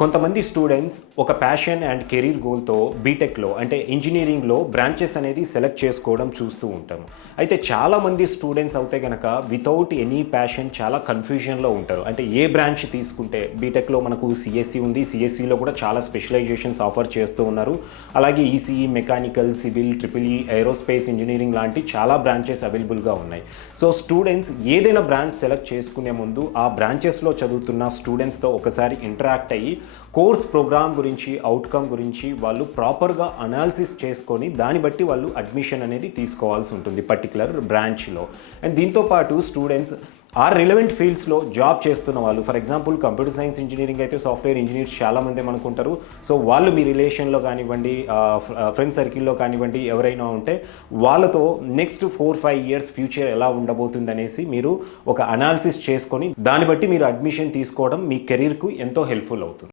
కొంతమంది స్టూడెంట్స్ ఒక passion and career గోల్తో బీటెక్లో అంటే ఇంజనీరింగ్లో బ్రాంచెస్ అనేది సెలెక్ట్ చేసుకోవడం చూస్తూ ఉంటాము. అయితే చాలామంది స్టూడెంట్స్ అయితే కనుక వితౌట్ ఎనీ ప్యాషన్ చాలా కన్ఫ్యూజన్లో ఉంటారు. అంటే ఏ బ్రాంచ్ తీసుకుంటే బీటెక్లో మనకు సిఎస్సి ఉంది, సిఎస్సిలో కూడా చాలా స్పెషలైజేషన్స్ ఆఫర్ చేస్తూ ఉన్నారు. అలాగే ECE, mechanical, civil, triple E, aerospace engineering లాంటి చాలా బ్రాంచెస్ అవైలబుల్గా ఉన్నాయి. సో స్టూడెంట్స్ ఏదైనా బ్రాంచ్ సెలెక్ట్ చేసుకునే ముందు ఆ బ్రాంచెస్లో చదువుతున్న స్టూడెంట్స్తో ఒకసారి ఇంటరాక్ట్ అయ్యి కోర్స్ ప్రోగ్రామ్ గురించి, అవుట్కమ్ గురించి వాళ్ళు ప్రాపర్గా అనాలిసిస్ చేసుకొని దాన్ని బట్టి వాళ్ళు అడ్మిషన్ అనేది తీసుకోవాల్సి ఉంటుంది పర్టికులర్ బ్రాంచ్లో. అండ్ దీంతోపాటు స్టూడెంట్స్ ఆ రిలవెంట్ ఫీల్డ్స్లో జాబ్ చేస్తున్న వాళ్ళు, for example computer science engineering అయితే సాఫ్ట్వేర్ ఇంజనీర్స్ చాలామంది అనుకుంటారు. సో వాళ్ళు మీ రిలేషన్లో కానివ్వండి, ఫ్రెండ్ సర్కిల్లో కానివ్వండి, ఎవరైనా ఉంటే వాళ్ళతో నెక్స్ట్ 4-5 ఇయర్స్ ఫ్యూచర్ ఎలా ఉండబోతుంది అనేసి మీరు ఒక అనాలిసిస్ చేసుకొని దాన్ని బట్టి మీరు అడ్మిషన్ తీసుకోవడం మీ కెరీర్కు ఎంతో హెల్ప్ఫుల్ అవుతుంది.